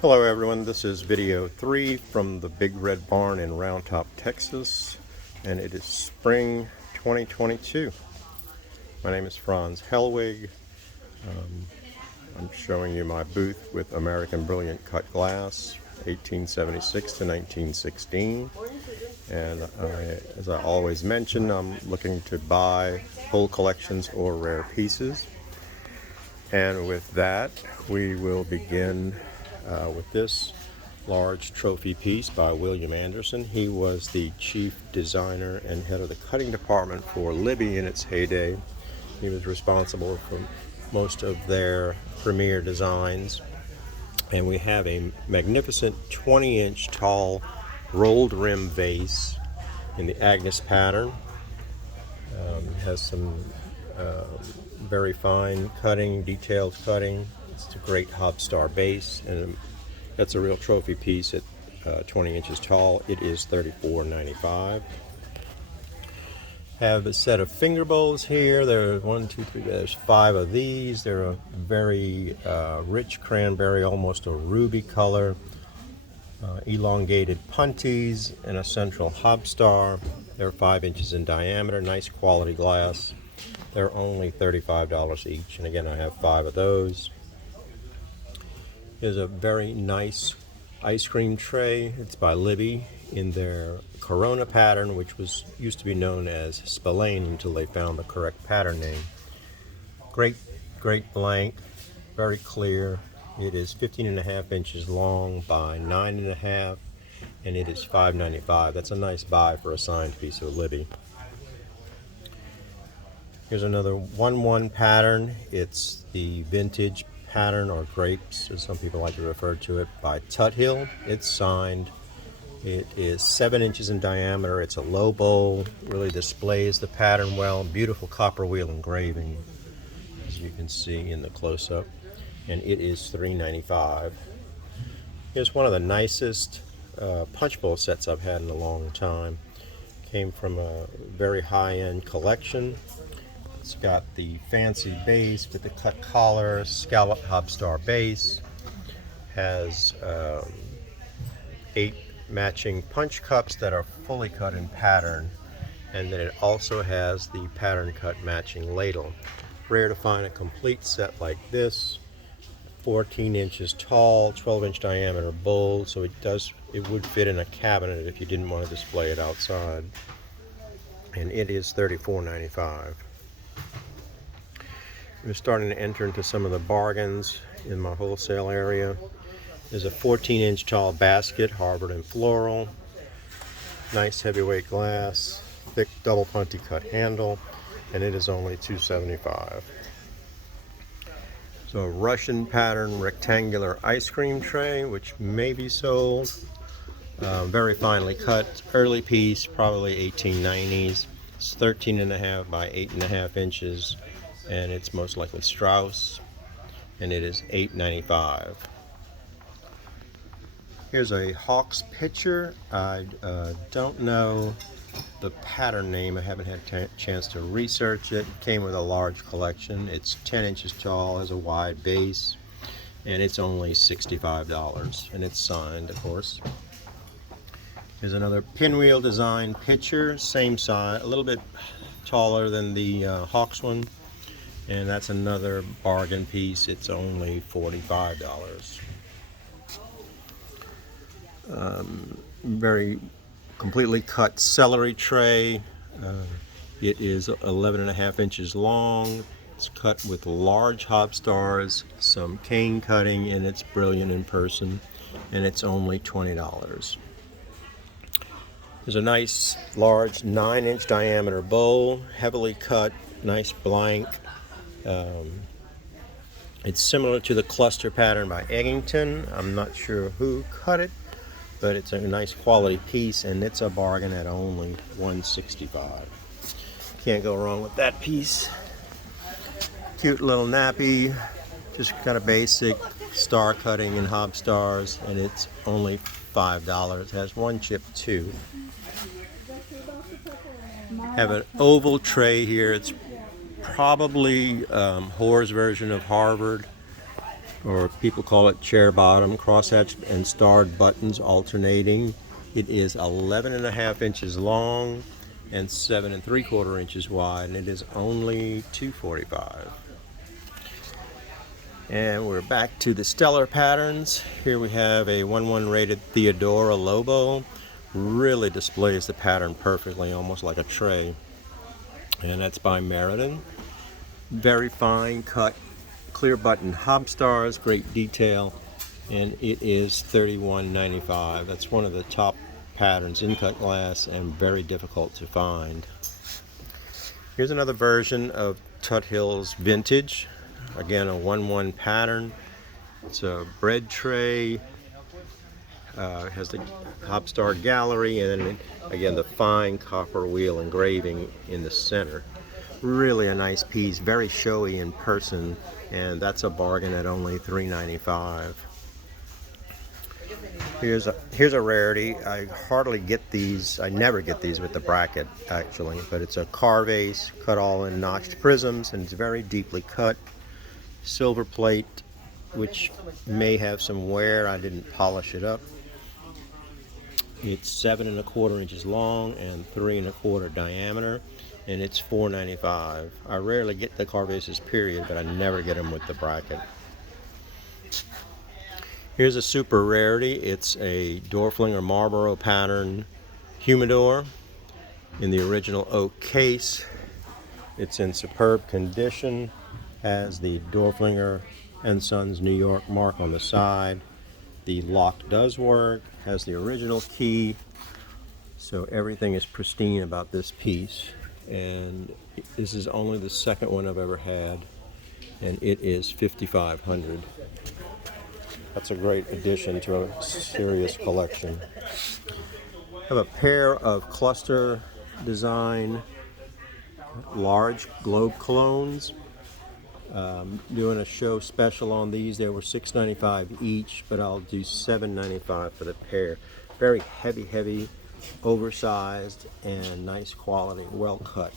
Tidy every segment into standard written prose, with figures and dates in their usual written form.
Hello everyone, this is video 3 from the Big Red Barn in Round Top, Texas, and it is spring 2022. My name is Franz Hellwig. I'm showing you my booth with American Brilliant cut glass, 1876 to 1916. And as I always mention, I'm looking to buy whole collections or rare pieces. And with that, we will begin with this large trophy piece by William Anderson. He was the chief designer and head of the cutting department for Libby in its heyday. He was responsible for most of their premier designs. And we have a magnificent 20-inch tall rolled rim vase in the Agnes pattern. Has some very fine cutting, detailed cutting. It's a great Hobstar base, and that's a real trophy piece at 20 inches tall. It is $34.95. Have a set of finger bowls here. There are there's 5 of these. They're a very rich cranberry, almost a ruby color. Elongated punties and a central Hobstar. They're 5 inches in diameter, nice quality glass. They're only $35 each, and again I have 5 of those. There's a very nice ice cream tray. It's by Libby in their Corona pattern, which used to be known as Spillane until they found the correct pattern name. Great blank, very clear. It is 15.5 inches long by 9.5, and it is $5.95. That's a nice buy for a signed piece of Libby. Here's another 1-1 pattern. It's the vintage pattern, or grapes as some people like to refer to it, by Tuthill. It's signed. It is 7 inches in diameter. It's a low bowl, really displays the pattern well. Beautiful copper wheel engraving, as you can see in the close-up, and it is $3.95. Here's one of the nicest punch bowl sets I've had in a long time. Came from a very high-end collection. It's got the fancy base with the cut collar, scallop Hobstar base. Has 8 matching punch cups that are fully cut in pattern, and then it also has the pattern cut matching ladle. Rare to find a complete set like this. 14 inches tall, 12-inch diameter bowl, so it would fit in a cabinet if you didn't want to display it outside. And it is $34.95. We're starting to enter into some of the bargains in my wholesale area. There's a 14-inch tall basket, Harvard and floral. Nice heavyweight glass, thick double punty cut handle, and it is only $2.75. So a Russian pattern rectangular ice cream tray, which may be sold. Very finely cut, early piece, probably 1890s. It's 13.5 by 8.5 inches. And it's most likely Strauss, and it is $8.95. Here's a Hawks pitcher. I don't know the pattern name. I haven't had a chance to research it. It came with a large collection. It's 10 inches tall, has a wide base, and it's only $65, and it's signed, of course. Here's another pinwheel design pitcher, same size, a little bit taller than the Hawks one. And that's another bargain piece. It's only $45. Very completely cut celery tray. It is 11.5 inches long. It's cut with large Hobstars, some cane cutting, and it's brilliant in person. And it's only $20. There's a nice large 9-inch diameter bowl, heavily cut, nice blank. It's similar to the cluster pattern by Eggington. I'm not sure who cut it, but it's a nice quality piece, and it's a bargain at only $165. Can't go wrong with that piece. Cute little nappy, just kind of basic star cutting in Hobstars, and it's only $5. It has 1 chipped tooth. Have an oval tray here. It's probably Hoar's version of Harvard. or people call it chair bottom, crosshatch and starred buttons alternating. It is 11.5 inches long and 7 3/4 inches wide, and it is only $245. And we're back to the stellar patterns. Here we have a 1/1 rated Theodora Lobo. Really displays the pattern perfectly, almost like a tray. And that's by Meriden. Very fine cut, clear button Hobstars, great detail, and it is $31.95. That's one of the top patterns in cut glass and very difficult to find. Here's another version of Tuthill's Vintage. Again, a 1/1 pattern. It's a bread tray. It has the Hobstar gallery, and then again the fine copper wheel engraving in the center. Really a nice piece, very showy in person, and that's a bargain at only $3.95. Here's a rarity. I hardly get these. I never get these with the bracket, actually, but it's a car vase cut all in notched prisms, and it's very deeply cut. Silver plate, which may have some wear. I didn't polish it up. It's 7 1/4 inches long and 3 1/4 diameter, and it's $4.95. I rarely get the car vases, period, but I never get them with the bracket. Here's a super rarity. It's a Dorflinger Marlboro pattern humidor in the original oak case. It's in superb condition. Has the Dorflinger & Sons New York mark on the side. The lock does work. Has the original key. So everything is pristine about this piece. And this is only the second one I've ever had, and it is $5,500. That's a great addition to a serious collection. I have a pair of cluster design large globe colognes. Doing a show special on these. They were $6.95 each, but I'll do $7.95 for the pair. Very heavy, oversized, and nice quality, well cut.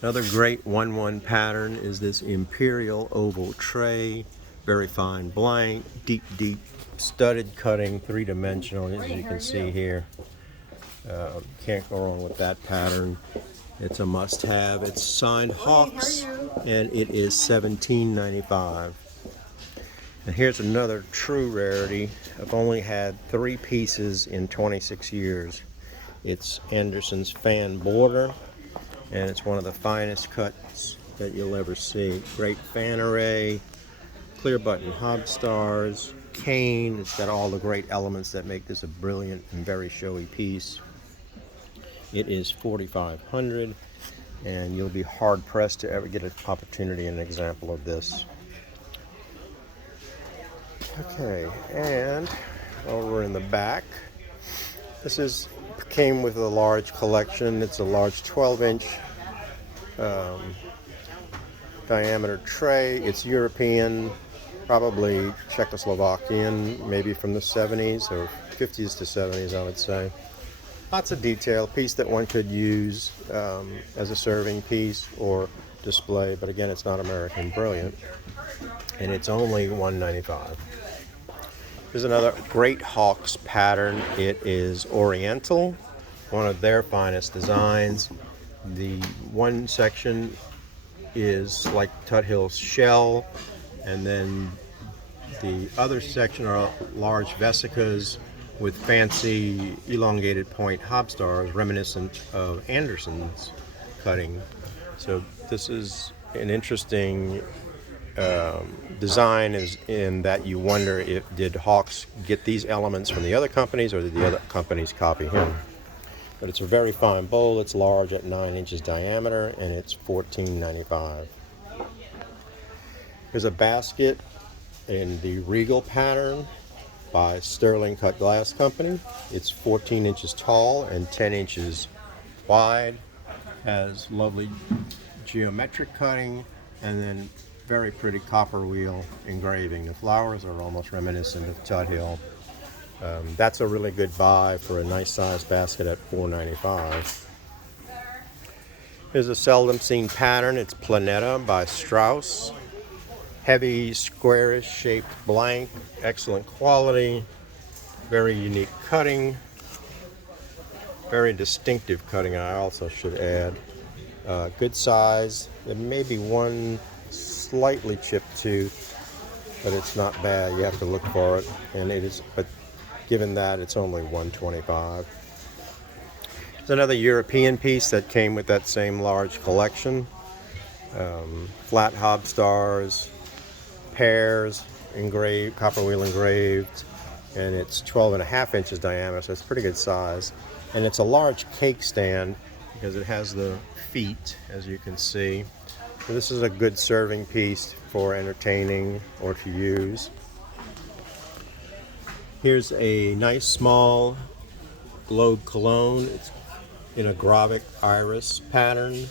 Another great 1/1 pattern is this Imperial oval tray. Very fine blank, deep studded cutting, three-dimensional, as you can see here. Can't go wrong with that pattern. It's a must-have. It's signed Hawks, and it is $17.95. And here's another true rarity. I've only had 3 pieces in 26 years. It's Anderson's Fan Border, and it's one of the finest cuts that you'll ever see. Great fan array, clear button Hobstars, cane. It's got all the great elements that make this a brilliant and very showy piece. It is $4,500, and you'll be hard pressed to ever get an opportunity and an example of this. Okay, and over in the back, this came with a large collection. It's a large 12-inch diameter tray. It's European, probably Czechoslovakian, maybe from the 70s or 50s to 70s, I would say. Lots of detail, piece that one could use as a serving piece or display, but again, it's not American brilliant, and it's only $1.95. Here's another great Hawks pattern. It is Oriental, one of their finest designs. The one section is like Tuthill's shell, and then the other section are large vesicas with fancy elongated point Hobstars reminiscent of Anderson's cutting. So this is an interesting design, is in that you wonder if did Hawks get these elements from the other companies, or did the other companies copy him? But it's a very fine bowl. It's large at 9 inches diameter, and it's $14.95. Here's a basket in the Regal pattern by Sterling Cut Glass Company. It's 14 inches tall and 10 inches wide. Has lovely geometric cutting, and then very pretty copper wheel engraving. The flowers are almost reminiscent of Tuthill. That's a really good buy for a nice sized basket at $4.95. Here's a seldom seen pattern. It's Planeta by Strauss. Heavy, squarish shaped blank, excellent quality, very unique cutting, very distinctive cutting, I also should add. Good size. There may be one slightly chipped tooth, but it's not bad. You have to look for it, and it is. But given that, it's only $125. It's another European piece that came with that same large collection. Flat Hobstars, pears engraved, copper wheel engraved, and it's 12.5 inches diameter, so it's pretty good size. And it's a large cake stand because it has the feet, as you can see. So this is a good serving piece for entertaining or to use. Here's a nice small glowed cologne. It's in a Gravic iris pattern.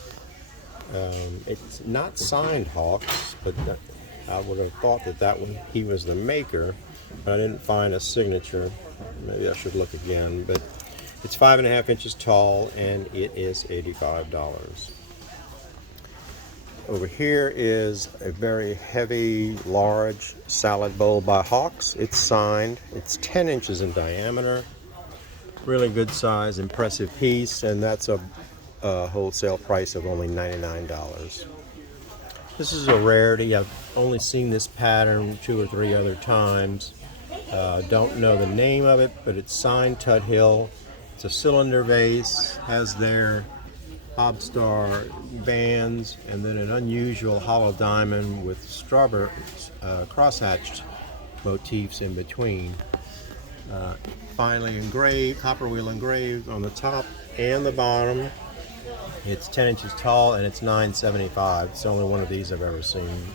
It's not signed Hawks, but I would have thought that one he was the maker, but I didn't find a signature. Maybe I should look again, but it's 5.5 inches tall and it is $85. Over here is a very heavy, large salad bowl by Hawks. It's signed. It's 10 inches in diameter. Really good size, impressive piece, and that's a wholesale price of only $99. This is a rarity. I've only seen this pattern 2 or 3 other times. Don't know the name of it, but it's signed Tut Hill. It's a cylinder vase, has their Hobstar bands, and then an unusual hollow diamond with strawberry crosshatched motifs in between. Finely engraved, copper wheel engraved on the top and the bottom. It's 10 inches tall and it's $9.75. It's the only one of these I've ever seen.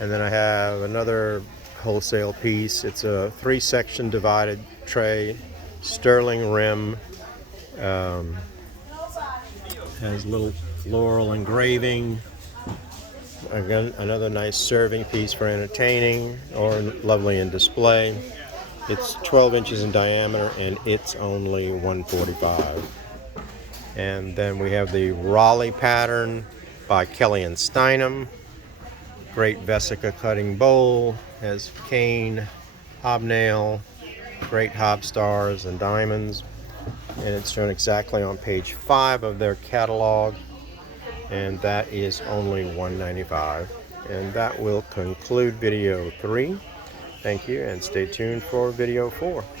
And then I have another wholesale piece. It's a 3-section divided tray, sterling rim, has little floral engraving. Again, another nice serving piece for entertaining or lovely in display. It's 12 inches in diameter and it's only $145. And then we have the Raleigh pattern by Kelly and Steinem. Great vesica cutting bowl, has cane, hobnail, great hobstars and diamonds. And it's shown exactly on page 5 of their catalog. And that is only $195. And that will conclude video 3. Thank you, and stay tuned for video 4.